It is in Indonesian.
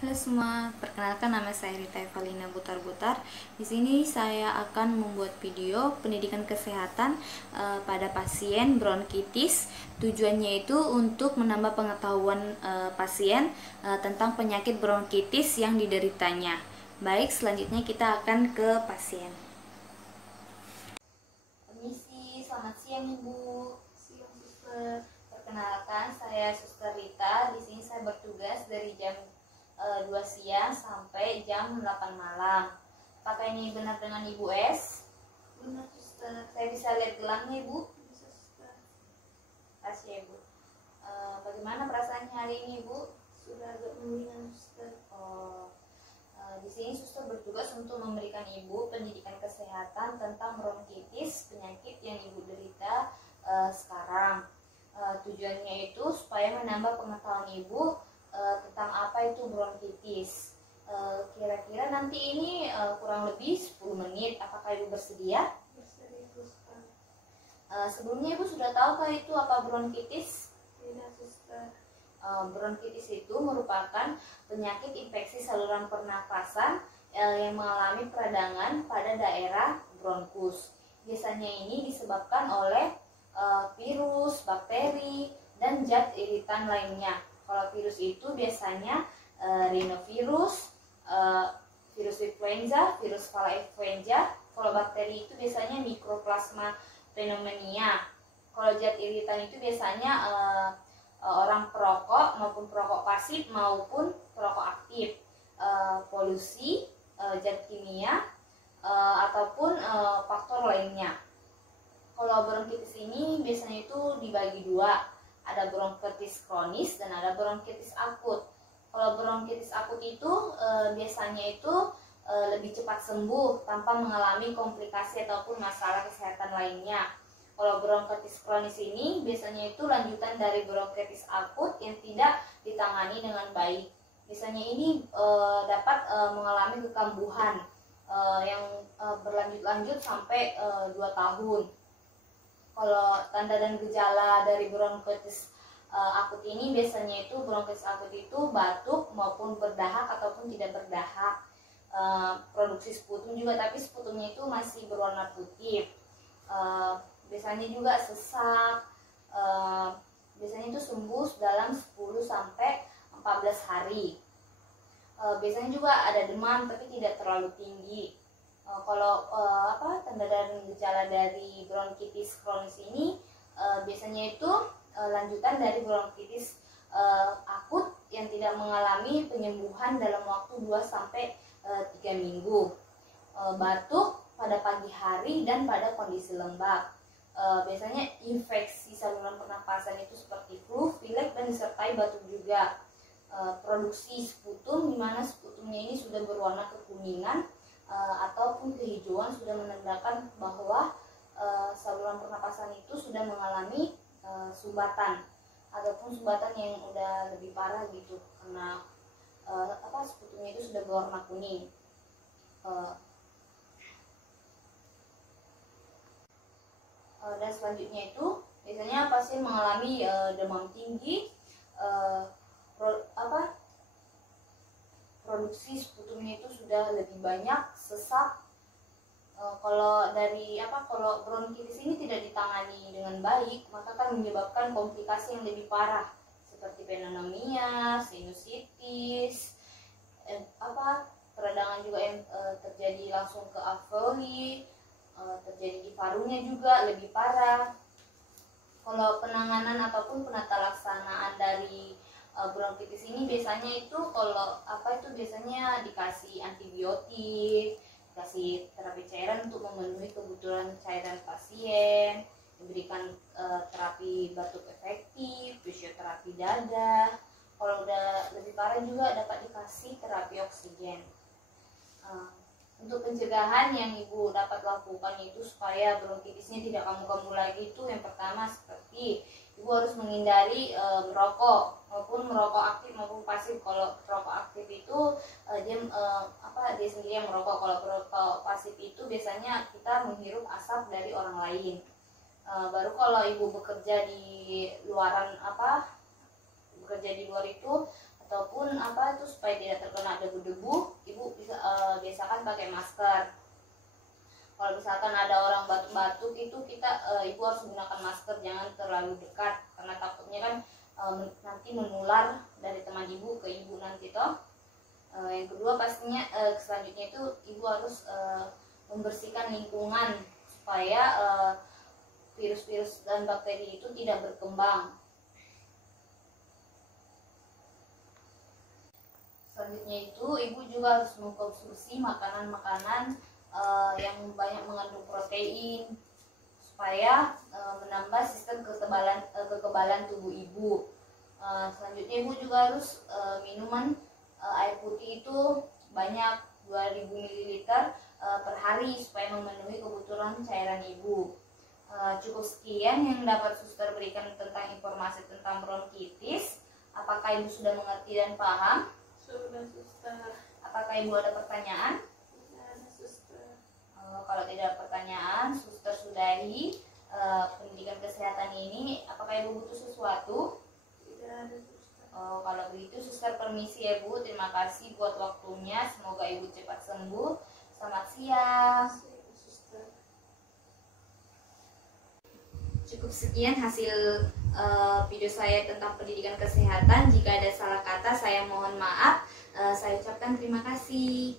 Halo semua, perkenalkan nama saya Rita Evalina Butar-Butar. Di sini saya akan membuat video pendidikan kesehatan pada pasien bronkitis. Tujuannya itu untuk menambah pengetahuan pasien tentang penyakit bronkitis yang dideritanya. Baik, selanjutnya kita akan ke pasien. Permisi, selamat siang Ibu. Siang Suster. Perkenalkan, saya Suster Rita. Di sini saya bertugas dari jam 2 siang sampai jam 8 malam. Apakah ini benar dengan Ibu S? Benar, Suster. Saya bisa lihat gelangnya, Ibu? Bisa, Suster. Kasih ya, Ibu. Bagaimana perasaannya hari ini, Ibu? Sudah agak mendingan, Suster. Di sini Suster bertugas untuk memberikan Ibu pendidikan kesehatan tentang bronkitis, penyakit yang Ibu derita sekarang. Tujuannya itu supaya menambah pengetahuan Ibu tentang apa itu bronkitis. Kira-kira nanti ini kurang lebih 10 menit. Apakah Ibu bersedia? Bersedia, Suster. Sebelumnya Ibu sudah tahukah itu apa bronkitis? Tidak, Suster. Bronkitis itu merupakan penyakit infeksi saluran pernafasan yang mengalami peradangan pada daerah bronkus. Biasanya ini disebabkan oleh virus, bakteri, dan zat iritan lainnya. Kalau virus itu biasanya rhinovirus, virus influenza, virus kepala influenza. Kalau bakteri itu biasanya Mycoplasma pneumoniae. Kalau zat iritan itu biasanya orang perokok maupun perokok pasif maupun perokok aktif, polusi, zat kimia, ataupun faktor lainnya. Kalau bronkitis ini biasanya itu dibagi dua. Ada bronkitis kronis dan ada bronkitis akut. Kalau bronkitis akut itu biasanya itu lebih cepat sembuh tanpa mengalami komplikasi ataupun masalah kesehatan lainnya. Kalau bronkitis kronis ini biasanya itu lanjutan dari bronkitis akut yang tidak ditangani dengan baik. Biasanya ini dapat mengalami kekambuhan yang berlanjut-lanjut sampai 2 tahun. Kalau tanda dan gejala dari bronkitis akut ini biasanya itu bronkitis akut itu batuk maupun berdahak ataupun tidak berdahak, produksi sputum juga tapi sputumnya itu masih berwarna putih, biasanya juga sesak, biasanya itu sembuh dalam 10 sampai 14 hari. Biasanya juga ada demam tapi tidak terlalu tinggi. Kalau tanda dan gejala dari bronkitis kronis ini biasanya itu lanjutan dari bronkitis akut yang tidak mengalami penyembuhan dalam waktu 2 sampai 3 minggu. Batuk pada pagi hari dan pada kondisi lembab. Biasanya infeksi saluran pernapasan itu seperti flu, pilek, dan disertai batuk juga. Produksi sputum di mana sputumnya ini sudah berwarna kekuningan ataupun kehijauan, sudah menandakan bahwa saluran pernapasan itu sudah mengalami sumbatan ataupun sumbatan yang udah lebih parah gitu, karena sputumnya itu sudah berwarna kuning. Dan selanjutnya itu biasanya pasien mengalami demam tinggi, produksi sputumnya itu sudah lebih banyak, sesak. Kalau bronkitis ini tidak ditangani dengan baik, maka akan menyebabkan komplikasi yang lebih parah seperti pneumonia, sinusitis, peradangan juga yang terjadi langsung ke alveoli, terjadi di parunya juga lebih parah. Kalau penanganan ataupun penata laksanaan dari bronkitis ini biasanya itu biasanya dikasih antibiotik, dikasih terapi cairan untuk memenuhi kebutuhan cairan pasien, diberikan terapi batuk efektif, fisioterapi dada. Kalau udah lebih parah juga dapat dikasih terapi oksigen. Untuk pencegahan yang Ibu dapat lakukan itu supaya bronkitisnya tidak kambuh-kambuh lagi, itu yang pertama seperti Ibu harus menghindari merokok maupun merokok aktif maupun pasif. Kalau merokok aktif itu dia sendiri yang merokok. Kalau merokok pasif itu biasanya kita menghirup asap dari orang lain. Baru kalau Ibu bekerja di luar itu ataupun apa itu supaya tidak terkena debu-debu, ibu bisa biasakan pakai masker. Kalau misalkan ada orang batuk-batuk itu ibu harus menggunakan masker, jangan terlalu dekat karena takutnya kan nanti menular dari teman ibu ke ibu nanti toh. Yang kedua pastinya selanjutnya itu ibu harus membersihkan lingkungan supaya virus-virus dan bakteri itu tidak berkembang. Selanjutnya itu ibu juga harus mengkonsumsi makanan-makanan yang banyak mengandung protein supaya menambah sistem kekebalan tubuh ibu. Selanjutnya ibu juga harus minuman air putih itu banyak 2000 ml per hari supaya memenuhi kebutuhan cairan ibu. Cukup sekian yang dapat suster berikan tentang informasi tentang bronkitis. Apakah ibu sudah mengerti dan paham? Sudah, suster. Apakah ibu ada pertanyaan? Tidak ada, suster. Kalau tidak ada pertanyaan, suster sudahi pendidikan kesehatan ini. Apakah ibu butuh sesuatu? Tidak ada, suster. Kalau begitu suster permisi ya bu. Terima kasih buat waktunya. Semoga ibu cepat sembuh. Selamat siang. Suster. Cukup sekian hasil video saya tentang pendidikan kesehatan. Jika ada salah kata saya mohon maaf. Saya ucapkan terima kasih.